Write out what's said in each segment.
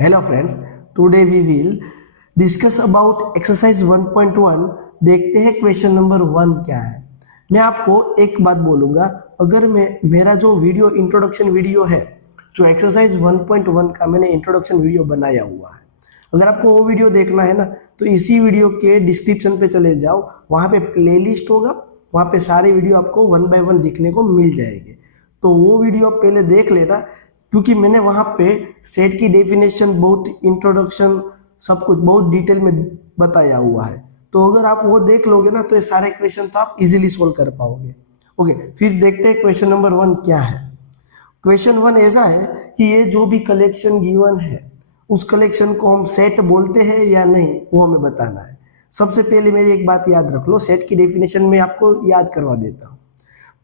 Hello friends, today we will discuss about exercise 1.1। देखते हैं question number 1 क्या है। मैं आपको एक बात बोलूंगा, अगर मेरा जो वीडियो इंट्रोडक्शन वीडियो है, जो एक्सरसाइज 1.1 का मैंने इंट्रोडक्शन वीडियो बनाया हुआ है, अगर आपको वो वीडियो देखना है ना तो इसी वीडियो के डिस्क्रिप्शन पे चले जाओ, वहाँ पे प्लेलिस्ट होगा, वहाँ पे सारे वीडियो आपको 1 बाय 1 दिखने को मिल जाएंगे। तो वो वीडियो आप पहले देख लेना, क्योंकि मैंने वहाँ पे सेट की डेफिनेशन, बहुत इंट्रोडक्शन, सब कुछ बहुत डिटेल में बताया हुआ है। तो अगर आप वो देख लोगे ना तो ये सारे क्वेश्चन तो आप इजीली सोल्व कर पाओगे। ओके, फिर देखते हैं क्वेश्चन नंबर 1 क्या है। क्वेश्चन 1 ऐसा है कि ये जो भी कलेक्शन गिवन है उस कलेक्शन को हम सेट बोलते हैं या नहीं, वो हमें बताना है। सबसे पहले मेरी एक बात याद रख लो, सेट की डेफिनेशन में आपको याद करवा देता हूँ।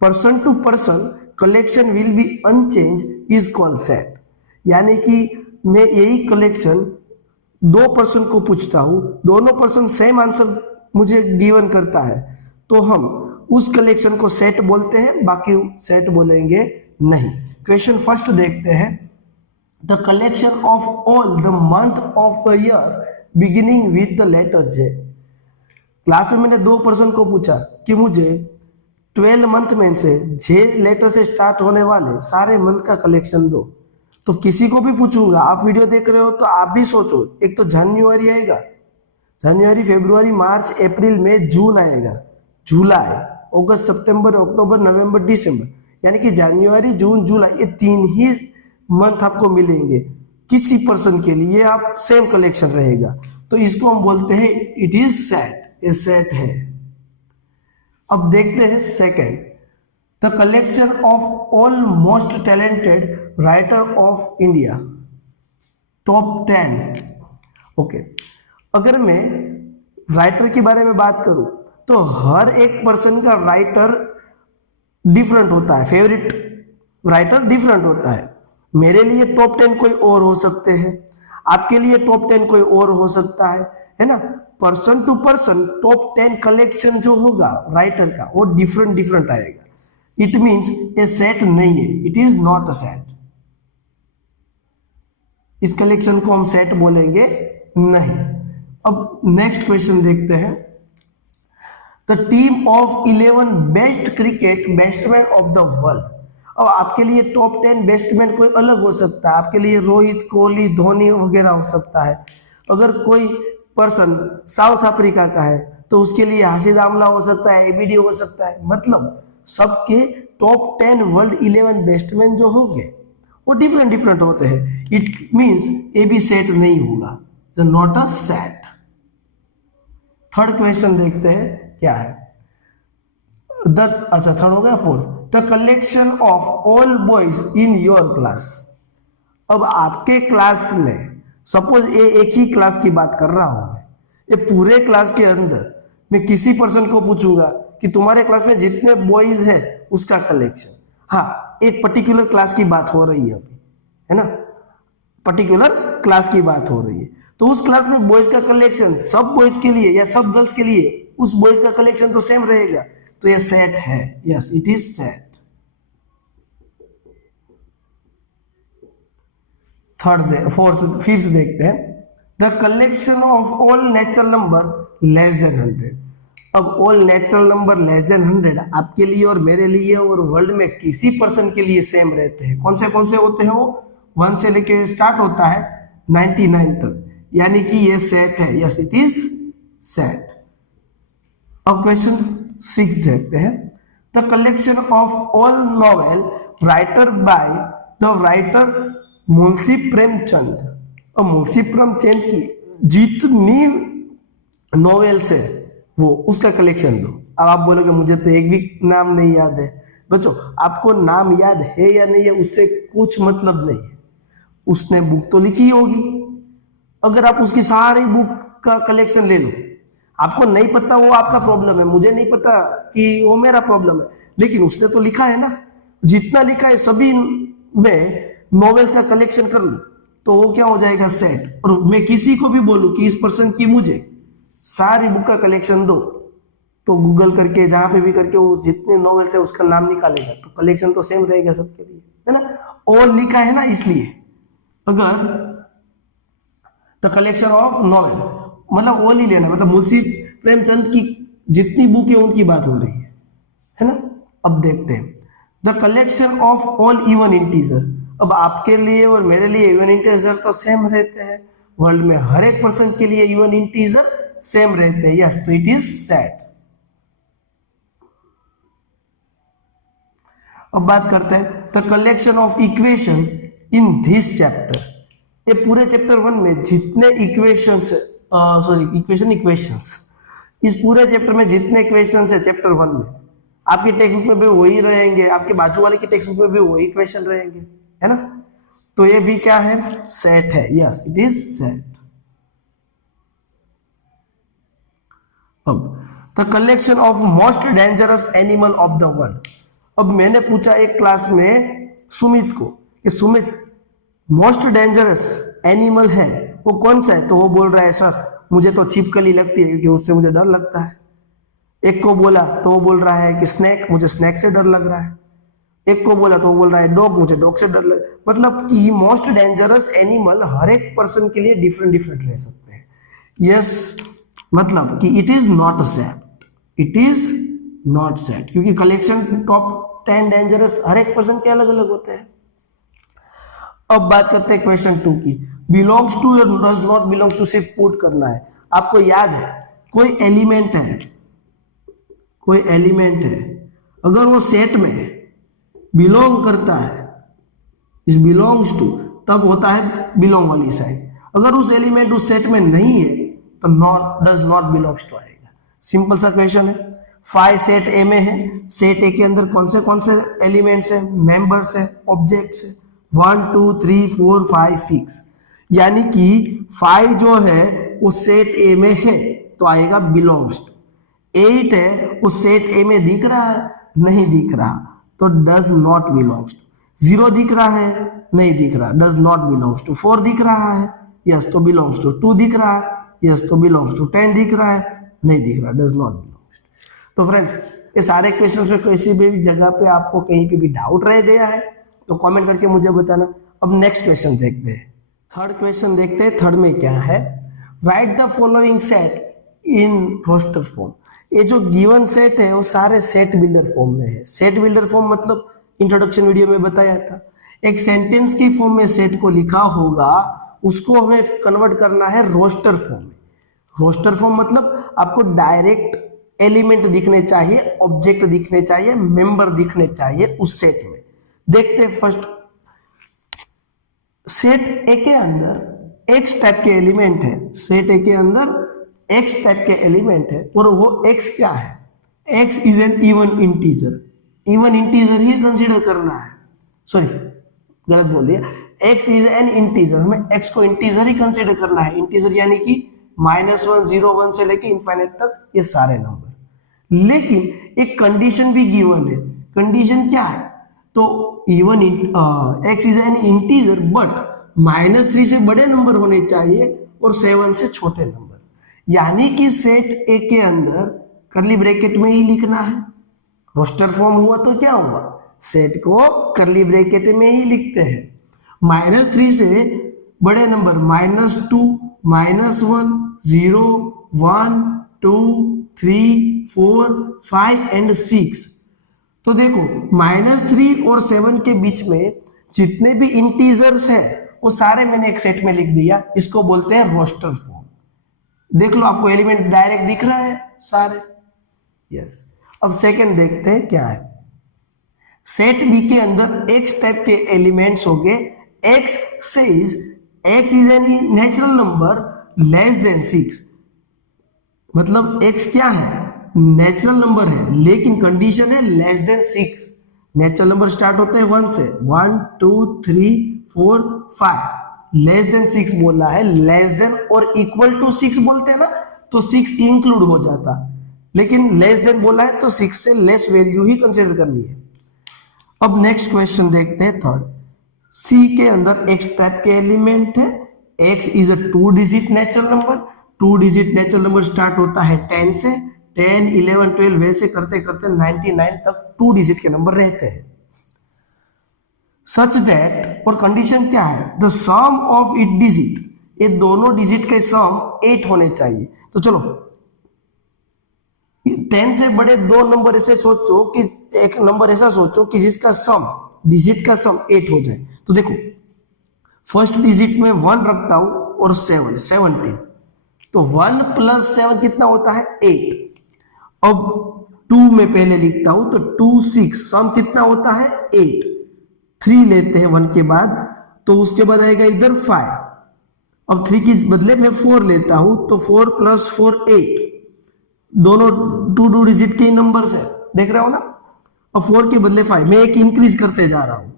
Person to person collection will be unchange is called set. यानी कि मैं यही कलेक्शन दो पर्सन को पूछता हूँ, दोनों पर्सन सेम आंसर मुझे गिवन करता है, तो हम उस कलेक्शन को सेट बोलते हैं, बाकी सेट बोलेंगे नहीं। क्वेश्चन फर्स्ट देखते हैं। The collection of all the month of a year beginning with the letter J. Class में मैंने दो पर्सन को पूछा कि मुझे 12 मंथ में से जे लेटर से स्टार्ट होने वाले सारे मंथ का कलेक्शन दो। तो किसी को भी पूछूंगा, आप वीडियो देख रहे हो तो आप भी सोचो, एक तो जनवरी आएगा, जनवरी, फरवरी, मार्च, अप्रैल, मई, जून आएगा, जुलाई, अगस्त, सितंबर, अक्टूबर, नवंबर, दिसंबर, यानी कि जनवरी, जून, जुलाई, ये 3 ही मंथ आपको मिलेंगे। किसी पर्सन के लिए आप सेम कलेक्शन रहेगा, तो इसको हम बोलते हैं इट इज सेट, ये सेट है। अब देखते हैं second. The collection of all most talented writer of India, top 10। Okay, अगर मैं राइटर के बारे में बात करूं तो हर एक पर्सन का राइटर डिफरेंट होता है, फेवरेट राइटर डिफरेंट होता है। मेरे लिए टॉप 10 कोई और हो सकते हैं, आपके लिए टॉप 10 कोई और हो सकता है ना। Person to person top 10 collection जो होगा राइटर का वो डिफरेंट आएगा। इट मीन्स ये सेट नहीं है, it is not a set. इस कलेक्शन को हम सेट बोलेंगे नहीं। अब नेक्स्ट क्वेश्चन देखते हैं। The team of 11 best cricket batsman of the world. अब आपके लिए टॉप 10 बैट्समैन कोई अलग हो सकता है, आपके लिए रोहित, कोहली, धोनी वगैरह हो सकता है। अगर कोई पर्सन साउथ अफ्रीका का है तो उसके लिए हाशिद आमला हो सकता है, एबीडी हो सकता है। मतलब सबके टॉप 10 वर्ल्ड 11 बैट्समैन जो होंगे वो डिफरेंट होते हैं। इट मींस ये भी सेट नहीं होगा, not a set. Third question देखते हैं क्या है। थर्ड हो गया। Fourth, the collection of all boys in your class. अब आपके क्लास में, सपोज ये एक ही क्लास की बात कर रहा हूं, ये पूरे क्लास के अंदर मैं किसी पर्सन को पूछूंगा कि तुम्हारे क्लास में जितने बॉयज है उसका कलेक्शन। हाँ, एक पर्टिकुलर क्लास की बात हो रही है अभी, है ना, पर्टिकुलर क्लास की बात हो रही है। तो उस क्लास में बॉयज का कलेक्शन सब बॉयज के लिए या सब गर्ल्स के लिए उस बॉयज का कलेक्शन तो सेम रहेगा, तो ये सेट है। Yes, it is set. Fifth देखते हैं। The collection of all natural number less then 100। अब all natural number less then 100 आपके लिए और मेरे लिए और वर्ल्ड में किसी पर्सन के लिए सेम रहते हैं। कौन से होते हैं वो? 1 से लेके स्टार्ट होता है 99 तक, यानी कि ये सेट है। Yes, it is set. अब क्वेश्चन 6 देखते हैं। The collection of all novel writer by the writer Munshi Premchand. और मुंशी प्रेमचंद की जितनी नॉवेल्स है वो उसका कलेक्शन दो। अब आप बोलोगे मुझे तो एक भी नाम नहीं याद है। बच्चों, आपको नाम याद है या नहीं है उससे कुछ मतलब नहीं है, उसने बुक तो लिखी होगी। अगर आप उसकी सारी बुक का कलेक्शन ले लो, आपको नहीं पता वो आपका प्रॉब्लम है, मुझे नहीं पता कि वो मेरा प्रॉब्लम है, लेकिन उसने तो लिखा है ना। जितना लिखा है सभी में नॉवेल्स का कलेक्शन कर लो तो वो क्या हो जाएगा? सेट। और मैं किसी को भी बोलूं कि इस पर्सन की मुझे सारी बुक का कलेक्शन दो, तो गूगल करके जहां पे भी करके वो जितने नॉवेल्स है उसका नाम निकालेगा, तो कलेक्शन तो सेम रहेगा सबके लिए, है ना। और लिखा है ना, इसलिए अगर द कलेक्शन ऑफ नॉवेल, मतलब ऑल ही लेना, मतलब मुंशी प्रेमचंद की जितनी बुक है उनकी बात हो रही है ना। अब देखते हैं the collection of all even integer. अब आपके लिए और मेरे लिए इवन इंटीजर तो सेम रहते हैं, वर्ल्ड में हर एक पर्सन के लिए इवन इंटीजर सेम रहते हैं। यस, तो इट इज सेट। अब बात करते हैं the collection of equation in this chapter. ये पूरे चैप्टर 1 में जितने इक्वेशंस, इक्वेशंस, इस पूरे चैप्टर में जितने इक्वेशंस है चैप्टर 1 में, आपकी टेक्स्ट बुक में भी वही रहेंगे, आपके बाजू वाले की टेक्स्ट बुक में भी वही इक्वेशन रहेंगे, है ना। तो ये भी क्या है, सेट है। Yes, it is set. अब the collection of most dangerous animal of the world. अब मैंने पूछा एक क्लास में सुमित को कि सुमित मोस्ट डेंजरस एनिमल है वो कौन सा है, तो वो बोल रहा है सर मुझे तो छिपकली लगती है क्योंकि उससे मुझे डर लगता है। एक को बोला तो वो बोल रहा है कि स्नेक, मुझे स्नेक से डर लग रहा है। एक को बोला तो वो बोल रहा है डॉग, मुझे डॉग से डर लग। मतलब कि मोस्ट डेंजरस एनिमल हर एक पर्सन के लिए डिफरेंट डिफरेंट रह सकते हैं। यस, मतलब कि it is not set, it is not set, क्योंकि कलेक्शन टॉप 10 डेंजरस हर एक पर्सन के अलग अलग होते हैं। अब बात करते हैं क्वेश्चन 2 की। बिलोंग्स टू और डज नॉट बिलोंग्स टू सिर्फ पुट करना है। आपको याद है कोई एलिमेंट है, कोई एलिमेंट है, अगर वो सेट में बिलोंग करता है, इस बिलोंग्स टू, तब होता है बिलोंग वाली साइड। अगर उस एलिमेंट उस सेट में नहीं है तो not, does not belongs to आएगा। सिंपल सा क्वेश्चन है। 5 सेट ए में है, सेट ए के अंदर कौन से एलिमेंट्स है, मेंबर्स है, ऑब्जेक्ट्स है, 1 2 3 4 5 6, यानी कि 5 जो है उस सेट ए में है तो आएगा बिलोंग्स टू। 8 है उस सेट ए में दिख रहा है, नहीं दिख रहा, तो डज नॉट बिलोंग्स टू। 0 दिख रहा है, नहीं दिख रहा, डज नॉट बिलोंग्स टू। 4 दिख रहा है, यस, तो बिलोंग्स टू। 2 दिख रहा है, यस, तो बिलोंग्स टू। 10 दिख रहा है, नहीं दिख रहा, डज नॉट बिलोंग्स टू। तो फ्रेंड्स, ये सारे क्वेश्चंस में किसी भी जगह पे आपको कहीं पे भी डाउट रह गया है तो कमेंट करके मुझे बताना। अब नेक्स्ट क्वेश्चन देखते हैं, थर्ड क्वेश्चन देखते हैं। थर्ड में क्या है, write the following set in roster form. ये जो गिवन सेट है वो सारे सेट बिल्डर फॉर्म में है। सेट बिल्डर फॉर्म मतलब इंट्रोडक्शन वीडियो में बताया था, एक सेंटेंस की फॉर्म में सेट को लिखा होगा, उसको हमें कन्वर्ट करना है रोस्टर फॉर्म में। रोस्टर फॉर्म मतलब आपको डायरेक्ट एलिमेंट दिखने चाहिए, ऑब्जेक्ट दिखने चाहिए, मेंबर दिखने चाहिए उस सेट में। देखते हैं फर्स्ट, सेट ए के अंदर एक्स टाइप के एलिमेंट है, सेट ए के अंदर एक्स टाइप के एलिमेंट है और वो एक्स क्या है, x is an even integer. Even integer he consider करना है, सॉरी गलत बोल दिया, एक्स इज एन इंटीजर, हमें एक्स को इंटीजर ही कंसीडर करना है। इंटीजर यानी कि -1 0 1 से लेके इनफाइनाइट तक ये सारे नंबर। लेकिन एक कंडीशन भी गिवन है, कंडीशन क्या है, तो even x is N integer but -3 से बड़े नंबर होने चाहिए और 7 से छोटे नंबर। यानी कि सेट ए के अंदर कर्ली ब्रैकेट में ही लिखना है। रोस्टर फॉर्म हुआ तो क्या हुआ, सेट को कर्ली ब्रैकेट में ही लिखते हैं। -3 से बड़े नंबर -2 -1 0 1 2 3 4 5 एंड 6। तो देखो -3 और 7 के बीच में जितने भी इंटीजर्स है वो सारे मैंने एक सेट में लिख दिया, इसको बोलते हैं रोस्टर फॉर्म। देख लो आपको एलिमेंट डायरेक्ट दिख रहा है सारे, यस। अब सेकंड देखते हैं क्या है, सेट बी के अंदर एक्स टाइप के एलिमेंट्स होंगे। X says x is N natural number less then 6, मतलब एक्स क्या है, नेचुरल नंबर है, लेकिन कंडीशन है less than 6। Natural number start होते हैं 1 से, 1 2 3 4 5, लेस देन 6 बोला है, लेस देन और इक्वल टू 6 बोलते हैं ना तो 6 इंक्लूड हो जाता, लेकिन लेस देन बोला है तो 6 से लेस वैल्यू ही कंसीडर करनी है। अब नेक्स्ट क्वेश्चन देखते हैं थर्ड, सी के अंदर एक्स टाइप के एलिमेंट है, x is a 2 digit natural number. 2 digit natural number start होता है 10 से, 10 11 12 वैसे करते करते 99 तक 2 डिजिट के नंबर रहते हैं। सच दैट, और कंडीशन क्या है, the sum of it digit ये दोनों डिजिट के सम 8 होने चाहिए। तो चलो 10 से बड़े दो नंबर ऐसे सोचो कि एक नंबर ऐसा सोचो कि जिसका सम डिजिट का सम 8 हो जाए। तो देखो फर्स्ट डिजिट में 1 रखता हूं और 7 17, तो 1 प्लस 7 कितना होता है 8। अब 2 में पहले लिखता हूं तो 2 6, सम कितना होता है 8। 3 लेते हैं 1 के बाद, तो उसके बाद आएगा इधर 5। अब 3 के बदले में 4 लेता हूं तो 4 प्लस 4 8, दोनों 2 डिजिट के ही नंबर है, देख रहे हो ना। अब 4 के बदले 5, मैं एक इंक्रीज करते जा रहा हूं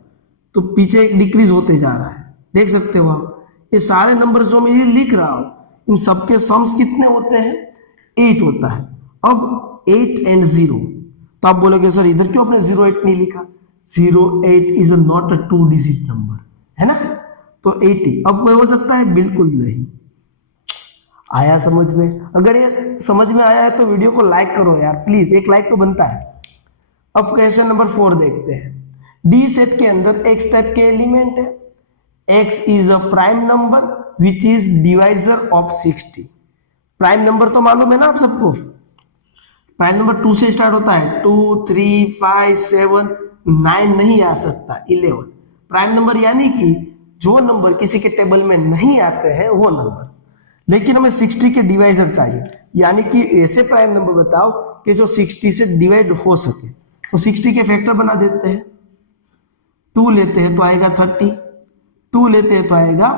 तो पीछे एक डिक्रीज होते जा रहा है, देख सकते हो आप। ये सारे नंबर जो मैं ये लिख रहा हूं इन सबके सम्स कितने होते हैं 8 होता है। अब 8 एंड 0, तो आप बोलोगे सर इधर क्यों आपने 08 नहीं लिखा। 08 is not a 2 digit number, है ना। तो 80 अब कोई हो सकता है, बिल्कुल नहीं। आया समझ में? अगर ये समझ में आया है तो वीडियो को लाइक करो यार प्लीज, एक लाइक तो बनता है। अब क्वेश्चन नंबर 4 देखते हैं। डी सेट के अंदर x टाइप के एलिमेंट है, x is a prime number which is divisor of 60। Prime number तो मालूम है ना आप सबको, प्राइम नंबर 2 से स्टार्ट होता है, 2 3 5 7 9 नहीं आ सकता 11। प्राइम नंबर यानी कि जो नंबर किसी के टेबल में नहीं आते हैं वो नंबर, लेकिन हमें 60 के डिवाइजर चाहिए, यानी कि ऐसे प्राइम नंबर बताओ कि जो 60 से डिवाइड हो सके। तो 60 के फैक्टर बना देते हैं। 2 लेते हैं तो आएगा 30, 2 लेते हैं तो आएगा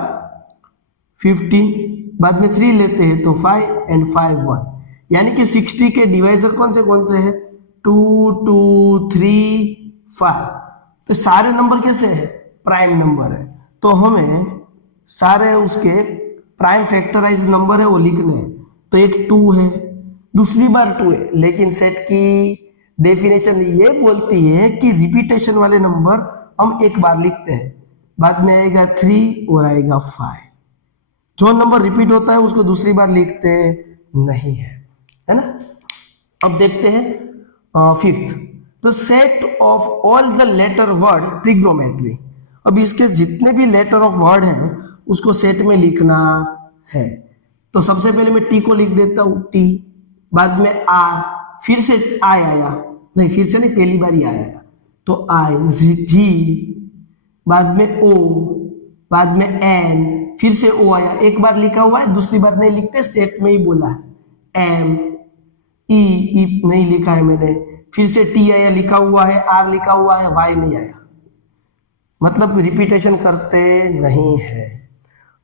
15, बाद में 3 लेते हैं तो 5 एंड 5 1, यानी कि 60 के डिवाइजर कौन से हैं 2 2 3 5। तो सारे नंबर कैसे हैं प्राइम नंबर है, तो हमें सारे उसके प्राइम फैक्टराइज नंबर है वो लिखने हैं। तो एक 2 है, दूसरी बार 2 है, लेकिन सेट की डेफिनेशन ये बोलती है कि रिपीटेशन वाले नंबर हम एक बार लिखते हैं, बाद में आएगा 3 और आएगा 5। जो नंबर रिपीट होता है उसको दूसरी बार लिखते नहीं है ना। अब देखते हैं 5th, तो set of all the letter word trigonometry. अब इसके जितने भी लेटर ऑफ वर्ड हैं उसको सेट में लिखना है। तो सबसे पहले मैं टी को लिख देता हूं टी, बाद में आर, फिर से आई आया, नहीं फिर से नहीं पहली बार ही आया, तो आई जी, बाद में ओ, बाद में एन, फिर से ओ आया, एक बार लिखा हुआ है दूसरी बार नहीं लिखते, सेट में ही बोला है। एम ई नहीं लिखा है मैंने, फिर से टी आया लिखा हुआ है, आर लिखा हुआ है, वाई नहीं आया, मतलब रिपीटेशन करते नहीं है।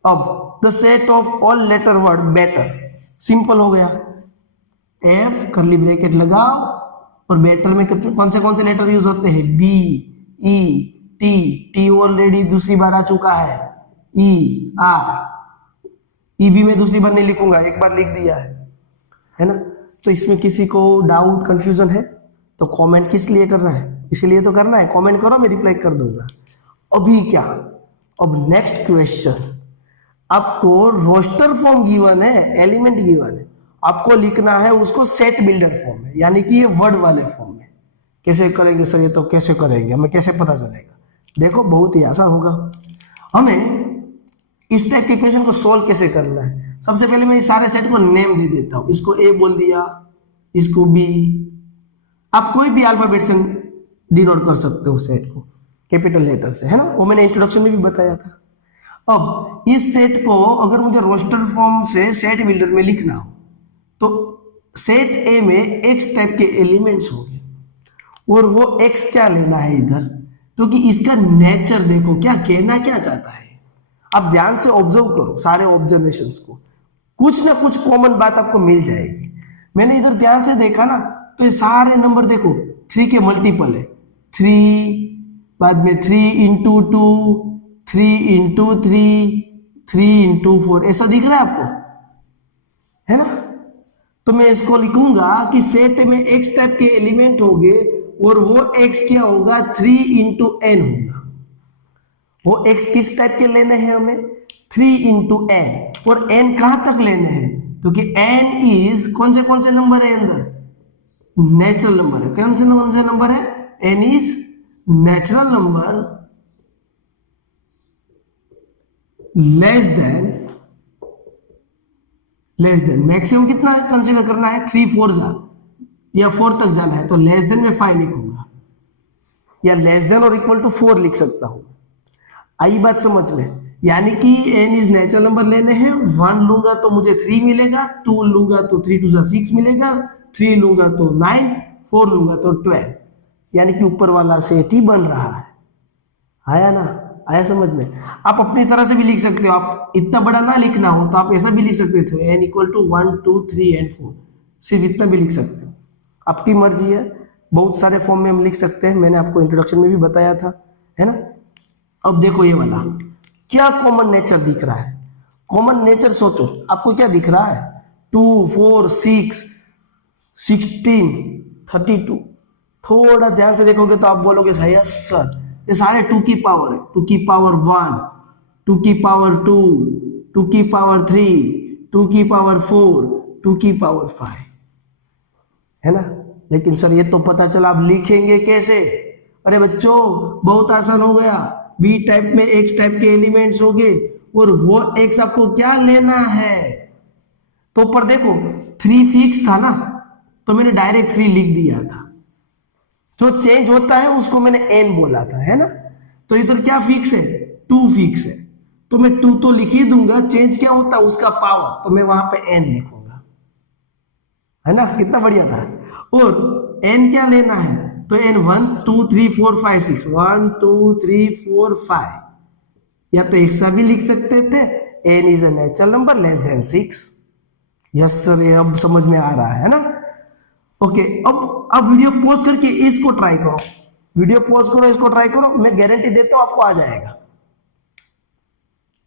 अब the set of all letter word better, simple हो गया। एफ करली ब्रैकेट लगाओ और बेटर में कौन से लेटर यूज होते हैं B E T, T already दूसरी बार आ चुका है, ई आर, ई भी मैं दूसरी बार नहीं लिखूंगा, एक बार लिख दिया है ना। तो इसमें किसी को डाउट कंफ्यूजन है तो कमेंट किस लिए कर रहा है, इसीलिए तो करना है, कमेंट करो मैं रिप्लाई कर दूंगा। अभी क्या, अब नेक्स्ट क्वेश्चन, आपको रोस्टर फॉर्म गिवन है, एलिमेंट गिवन है, आपको लिखना है उसको सेट बिल्डर फॉर्म में, यानी कि ये वर्ड वाले फॉर्म में। कैसे करेंगे सर, ये तो कैसे करेंगे, हमें कैसे पता चलेगा। देखो बहुत ही आसान होगा। हमें इस टाइप के क्वेश्चन को सॉल्व कैसे करना है, सबसे पहले मैं इस सारे सेट को नेम दे देता हूं, इसको ए बोल दिया, इसको बी, आप कोई भी अल्फाबेट से डिनोट कर सकते हो सेट को, कैपिटल लेटर से, है ना, वो मैंने इंट्रोडक्शन में भी बताया था। अब इस सेट को अगर मुझे रोस्टर फॉर्म से सेट बिल्डर में लिखना हो तो सेट ए में एक्स टाइप के एलिमेंट्स होंगे, और वो एक्स क्या लेना है इधर, क्योंकि इसका नेचर देखो क्या कहना क्या चाहता है। आप ध्यान से ऑब्जर्व करो सारे ऑब्जर्वेशंस को, कुछ ना कुछ कॉमन बात आपको मिल जाएगी। मैंने इधर ध्यान से देखा ना तो ये सारे नंबर देखो 3 के मल्टीपल है, 3, बाद में 3 इंटू 2, 3 इंटू 3, 3 इंटू 4, ऐसा दिख रहा है आपको, है ना। तो मैं इसको लिखूंगा कि सेट में एक्स टाइप के एलिमेंट होंगे और वो एक्स क्या होगा 3 इंटू एन होगा। वो एक्स किस टाइप के लेने हैं हमें 3 इंटू एन, और एन कहां तक लेने हैं, क्योंकि एन इज कौन से नंबर है अंदर, नेचुरल नंबर है। कौन से नंबर है, N is natural number less than less than, maximum कितना कंसीडर करना है, 3 4 जा या 4 तक जाना है, तो लेस देन में 5 लिखूंगा या लेस देन और इक्वल टू 4 लिख सकता हूं। आई बात समझ में? यानी कि n इज नेचुरल नंबर लेने हैं, 1 लूंगा तो मुझे 3 मिलेगा, 2 लूंगा तो 3 2 6 मिलेगा, 3 लूंगा तो 9, 4 लूंगा तो 12, यानी कि ऊपर वाला सेट ही बन रहा है। आया ना? आया समझ में? आप अपनी तरह से भी लिख सकते हो, आप इतना बड़ा ना लिखना हो तो आप ऐसा भी लिख सकते थे, n इक्वल टू 1 2 3 एंड 4, सिर्फ इतना भी लिख सकते हो, आपकी मर्जी है। बहुत सारे फॉर्म में हम लिख सकते हैं, मैंने आपको इंट्रोडक्शन में भी बताया था, है ना। अब देखो ये वाला क्या कॉमन नेचर दिख रहा है। कॉमन नेचर सोचो, आपको क्या दिख रहा है, 2 4 6 16 32। थोड़ा ध्यान से देखोगे तो आप बोलोगे सही है सर, ये सारे 2 की पावर है, 2 की पावर 1, 2 की पावर 2, 2 की पावर 3, 2 की पावर 4, 2 की पावर 5, है ना। लेकिन सर ये तो पता चला, आप लिखेंगे कैसे? अरे बच्चों बहुत आसान हो गया, बी टाइप में एक्स टाइप के एलिमेंट्स होंगे और वो एक्स आपको क्या लेना है। तो ऊपर देखो 3 फिक्स था ना, तो मैंने डायरेक्ट 3 लिख दिया था। जो चेंज होता है उसको मैंने n बोला था, है ना। तो इधर क्या फिक्स है, 2 फिक्स है, तो मैं 2 तो लिख ही दूंगा, चेंज क्या होता है उसका पावर, तो मैं वहां पे n लिखूंगा, है ना। कितना बढ़िया था। और n क्या लेना है, तो n 1 2 3 4 5 6, 1 2 3 4 5, या तो ऐसा भी लिख सकते थे, n is a natural number less then 6। Yes sir, ये अब समझ में आ रहा है ना। ओके, अब वीडियो पॉज करके इसको ट्राई करो, वीडियो पॉज करो, इसको ट्राई करो, मैं गारंटी देता हूं आपको आ जाएगा।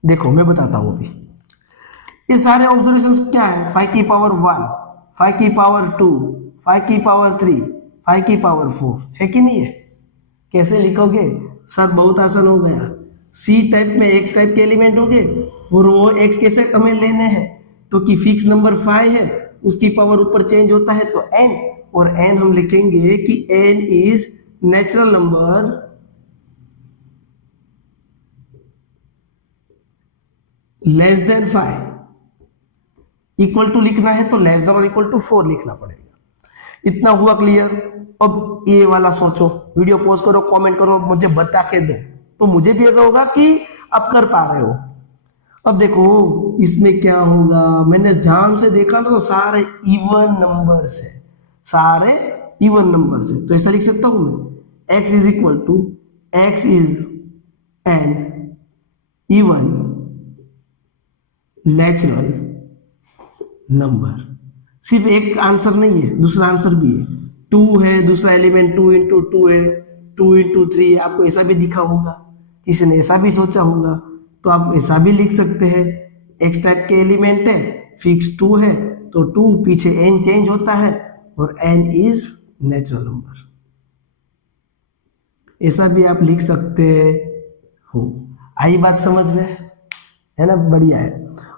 देखो मैं बताता हूं अभी, ये सारे ऑब्जर्वेशंस क्या है, 5 की पावर 1, 5 की पावर 2, 5 की पावर 3, 5 की पावर 4, है कि नहीं है। कैसे लिखोगे सर, बहुत आसान हो गया। सी टाइप में एक्स टाइप के एलिमेंट होंगे और वो एक्स कैसे हमें लेने हैं, तो कि फिक्स नंबर 5 है, उसकी पावर ऊपर चेंज होता है तो n, और n हम लिखेंगे कि n is natural number less than 5। Equal to लिखना है तो लेस देन और इक्वल टू 4 लिखना पड़ेगा। इतना हुआ क्लियर। अब ये वाला सोचो, वीडियो पॉज करो, कमेंट करो, मुझे बता के दो, तो मुझे भी ऐसा होगा कि आप कर पा रहे हो। अब देखो इसमें क्या होगा, मैंने ध्यान से देखा ना तो सारे इवन नंबर्स है, सारे इवन नंबर्स है, तो ऐसा लिख सकता हूं मैं, x is equal to x is an even natural number. सिर्फ एक आंसर नहीं है, दूसरा आंसर भी है, 2 है, दूसरा एलिमेंट 2 इंटू 2 है, 2 इंटू 3, आपको ऐसा भी दिखा होगा, किसी ने ऐसा भी सोचा होगा, तो आप ऐसा भी लिख सकते हैं। एक्स टाइप के एलिमेंट है, फिक्स 2 है, तो 2 पीछे n चेंज होता है और n इज नेचुरल नंबर, ऐसा भी आप लिख सकते हो। आई बात समझ में, है ना, बढ़िया है।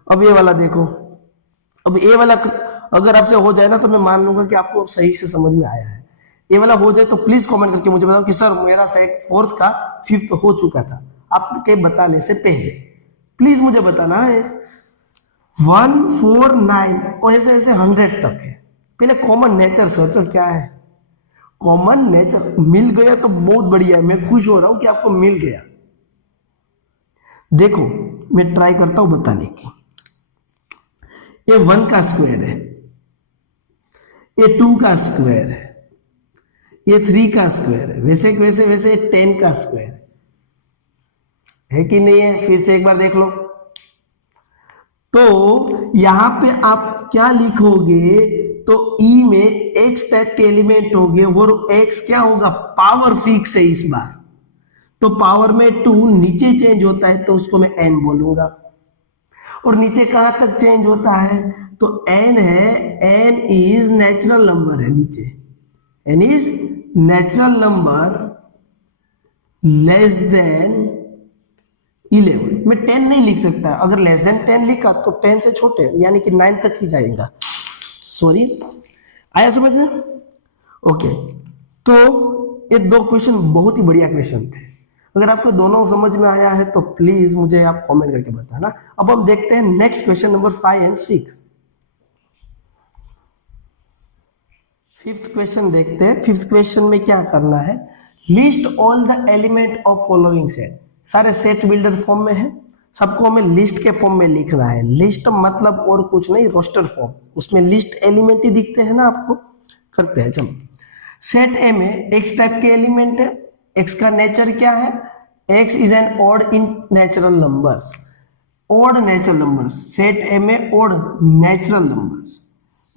अब ये वाला देखो, अब ये वाला अगर आपसे हो जाए ना तो मैं मान लूंगा कि आपको सही से समझ में आया है। ये वाला हो जाए तो प्लीज कमेंट करके मुझे बताओ कि सर मेरा सेट 4th का 5th हो चुका था, आपके बताने से पहले प्लीज मुझे बताना है। 1 4 9 और ऐसे ऐसे 100 तक है। पहले कॉमन नेचर सोचो क्या है, कॉमन नेचर मिल गया तो बहुत बढ़िया है, मैं खुश हो रहा हूं कि आपको मिल गया। देखो मैं ट्राई करता हूं बताने की। ये 1 का स्क्वायर है, ये 2 का स्क्वायर है, ये 3 का स्क्वायर है, वैसे वैसे वैसे 10 का स्क्वायर है कि नहीं है। फिर से एक बार देख लो, तो यहां पे आप क्या लिखोगे, तो ई में x टाइप के एलिमेंट होंगे और x क्या होगा, पावर फिक्स है इस बार, तो पावर में 2 नीचे चेंज होता है तो उसको मैं n बोलूंगा। और नीचे कहां तक चेंज होता है, तो n है, n इज नेचुरल नंबर है, नीचे n is natural number less then 11। मैं 10 नहीं लिख सकता, अगर लेस देन 10 लिखा तो 10 से छोटे यानी कि 9 तक ही जाएगा। सॉरी, आया समझ में? ओके, तो ये 2 क्वेश्चन बहुत ही बढ़िया क्वेश्चन थे। अगर आपको दोनों समझ में आया है तो प्लीज मुझे आप कमेंट करके बताना। अब हम देखते हैं next question number 5 and 6। Fifth question देखते हैं। फिफ्थ क्वेश्चन में क्या करना है, list all the element of following set. सारे सेट बिल्डर फॉर्म में है, सबको हमें लिस्ट के फॉर्म में लिखना है। लिस्ट मतलब और कुछ नहीं, रोस्टर फॉर्म, उसमें लिस्ट एलिमेंट ही दिखते हैं ना आपको। करते हैं, चलो। सेट ए में एक्स टाइप के एलिमेंट है। एक्स का नेचर क्या है, x is an odd in natural numbers. Odd natural numbers, set A में odd natural numbers.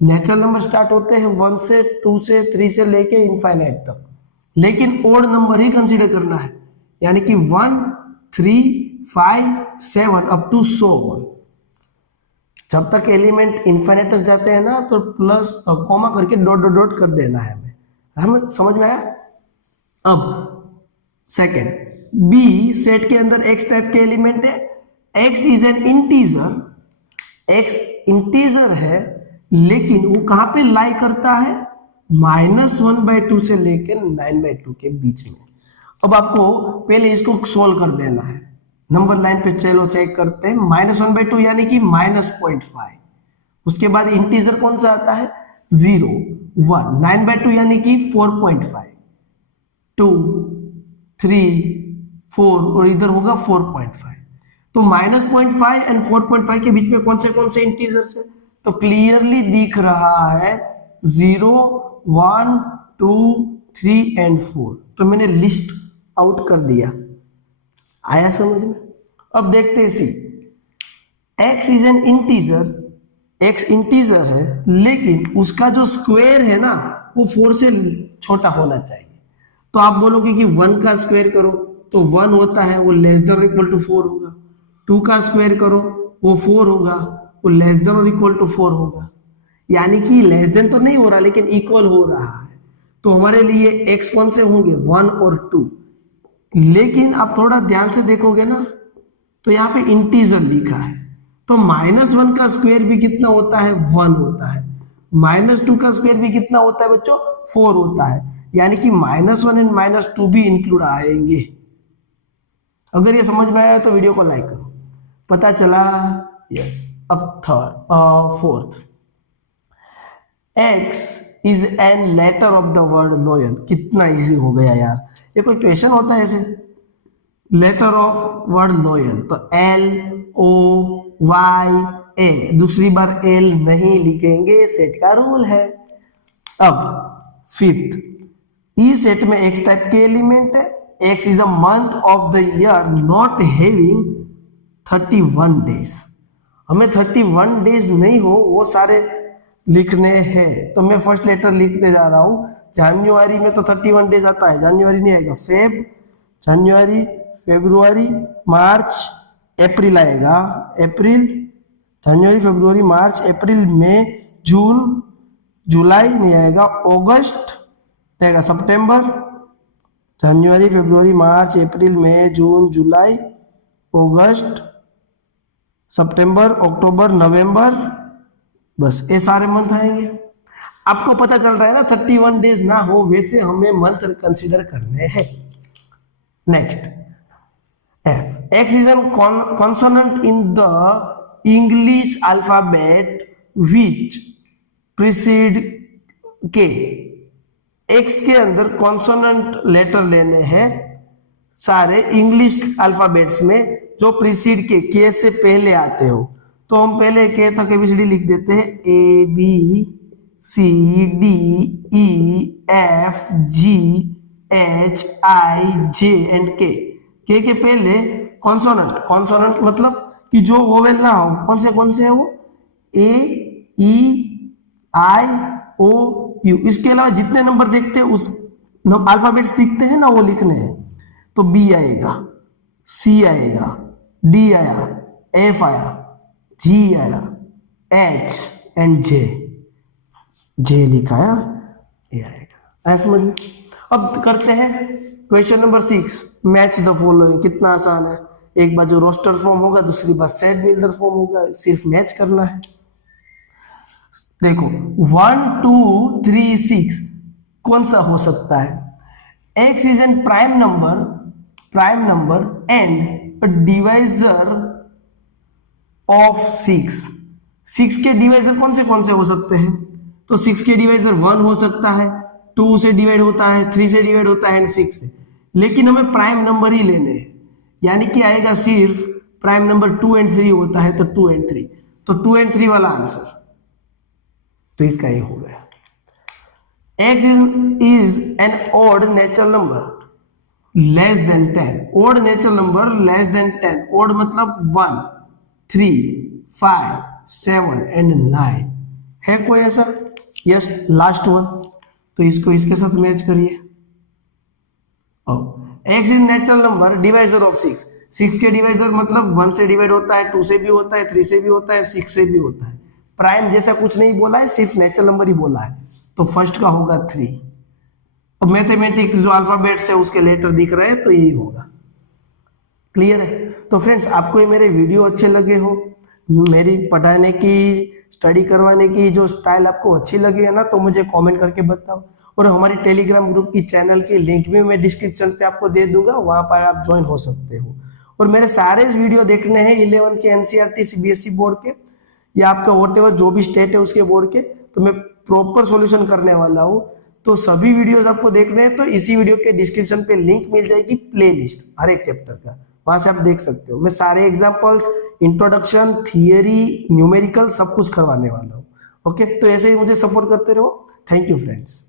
Natural number start होते हैं 1 से 2 से 3 से लेके इनफाइनाइट तक, लेकिन ऑड नंबर ही कंसीडर करना है, यानी कि 1, 3, 5, 7 अप टू 100। जब तक एलिमेंट इनफाइनाइट तक जाते हैं ना, तो प्लस कॉमा करके डॉट डॉट डॉट कर देना है हमें। हम समझ में आया। अब सेकेंड, बी सेट के अंदर एक्स टाइप के एलिमेंट है। X is N integer. X integer है, लेकिन वो कहां पे लाई करता है, -1/2 से लेकर 9/2 के बीच में। अब आपको पहले इसको सोल्व कर देना है। नंबर लाइन पे चलो चेक करते हैं। -1/2 यानी कि -0.5। उसके बाद इंटीजर कौन सा आता है, 0, 1। 9/2 यानी कि 4.5, 2, 3, 4 और इधर होगा 4.5। तो -0.5 एंड 4.5 के बीच में कौन से इंटीजर्स है, तो क्लियरली दिख रहा है 0, 1, 2, 3 एंड 4। तो मैंने लिस्ट आउट कर दिया। आया समझ में। अब देखते हैं सी, x is N integer. x integer है, लेकिन उसका जो स्क्वायर है ना, वो 4 से छोटा होना चाहिए। तो आप बोलोगे कि 1 का स्क्वायर करो, तो 1 होता है, वो लेस देन और इक्वल टू 4 होगा। 2 का स्क्वायर करो, वो 4 होगा, वो लेस देन और इक्वल टू 4 होगा। यानी कि लेस देन तो नहीं हो रहा, लेकिन इक्वल हो रहा है। तो हमारे लिए x कौन से होंगे, 1 और 2। लेकिन आप थोड़ा ध्यान से देखोगे ना, तो यहाँ पे इंटीजर लिखा है, तो -1 का स्क्वायर भी कितना होता है, 1 होता है। -2 का स्क्वायर भी कितना होता है बच्चों, 4 होता है। यानी कि -1 एंड -2 भी इंक्लूड आएंगे। अगर ये समझ में आया तो वीडियो को लाइक करो। पता चला, यस। अब fourth, X is an letter of the word loyal. कितना इजी हो गया यार, ये कोई क्वेश्चन होता है ऐसे। लेटर ऑफ वर्ड लॉयल, तो LOYA, दूसरी बार L नहीं लिखेंगे, सेट का रूल है। अब फिफ्थ, ई सेट में एक्स टाइप के एलिमेंट है। X is a month of the year not having 31 days. हमें 31 डेज नहीं हो वो सारे लिखने हैं। तो मैं फर्स्ट लेटर लिखते जा रहा हूं। जनवरी में तो 31 डेज आता है, जनवरी नहीं आएगा। जनवरी, फरवरी, मार्च, अप्रैल आएगा। अप्रैल, जनवरी, फरवरी, मार्च, अप्रैल, मई, जून, जुलाई नहीं आएगा। अगस्त आएगा, सितंबर, जनवरी, फरवरी, मार्च, अप्रैल, मई, जून, जुलाई, अगस्त, सितंबर, अक्टूबर, नवंबर, बस ये सारे मंथ आएंगे। आपको पता चल रहा है ना, 31 डेज ना हो वैसे हमें मंथ कंसीडर करने हैं। Next, F. X is a consonant in the English alphabet which precede K. X के अंदर कॉन्सोनेंट लेटर लेने हैं सारे इंग्लिश अल्फाबेट्स में जो प्रीसीड के से पहले आते हो। तो हम पहले के तक ABCD लिख देते हैं, ABCDEFGHIJ एंड K। के पहले कॉन्सोनेंट मतलब कि जो वोवेल ना हो, कौन से है वो, A, E, I, O, U। इसके अलावा जितने नंबर देखते हैं, उस अल्फाबेट्स दिखते हैं ना, वो लिखने हैं। तो B आएगा, C आएगा, D आया, F आया, G आया, H एंड J लिखा है, ये आएगा। ऐसा समझ में। अब करते हैं question number 6, match the following. कितना आसान है, एक बार जो रोस्टर फॉर्म होगा, दूसरी बार सेट बिल्डर फॉर्म होगा, सिर्फ मैच करना है। देखो 1, 2, 3, 6 कौन सा हो सकता है। x is N prime number and divisor of 6। 6 के डिवाइजर कौन से हो सकते हैं, तो 6 के डिवाइजर 1 हो सकता है, 2 से डिवाइड होता है, 3 से डिवाइड होता है एंड 6 से। लेकिन हमें प्राइम नंबर ही लेने हैं, यानी कि आएगा सिर्फ प्राइम नंबर 2 एंड 3 होता है तो 2 एंड 3, तो 2 एंड 3 वाला आंसर, तो इसका ये हो गया। X is an odd natural number less than 10. Odd natural number less than 10. Odd मतलब 1, 3, 5, 7 and 9 है कोई ऐसा? यस, लास्ट वन, तो इसको इसके साथ मैच करिए। X is natural number divisor of 6. 6 के डिवाइजर मतलब 1 से डिवाइड होता है, 2 से भी होता है, 3 से भी होता है, 6 से भी होता है। प्राइम जैसा कुछ नहीं बोला है, सिर्फ नेचुरल नंबर ही बोला है, तो फर्स्ट का होगा 3। अब मैथमेटिक्स जो अल्फाबेट्स है उसके लेटर दिख रहे हैं तो यही होगा। क्लियर है? तो फ्रेंड्स, आपको ये मेरे वीडियो अच्छे लगे हो, मेरी पढ़ाने की, स्टडी करवाने की जो स्टाइल आपको अच्छी लगी है ना, तो मुझे कमेंट करके बताओ। और हमारी टेलीग्राम ग्रुप की चैनल की लिंक भी मैं डिस्क्रिप्शन पे आपको दे दूंगा, वहां पर आप ज्वाइन हो सकते हो। और मेरे सारे वीडियो देखने हैं 11 के एनसीईआरटी सीबीएसई बोर्ड के या आपका व्हाटएवर जो भी स्टेट है उसके बोर्ड के, तो मैं प्रॉपर सॉल्यूशन करने वाला हूँ। तो सभी वीडियोस आपको देखने हैं तो इसी वीडियो के डिस्क्रिप्शन पे लिंक मिल जाएगी, प्लेलिस्ट हर एक चैप्टर का, वहां से आप देख सकते हो। मैं सारे एग्जांपल्स, इंट्रोडक्शन, थियरी, न्यूमेरिकल सब कुछ करवाने वाला हूँ। ओके, तो ऐसे ही मुझे सपोर्ट करते रहो। Thank you friends.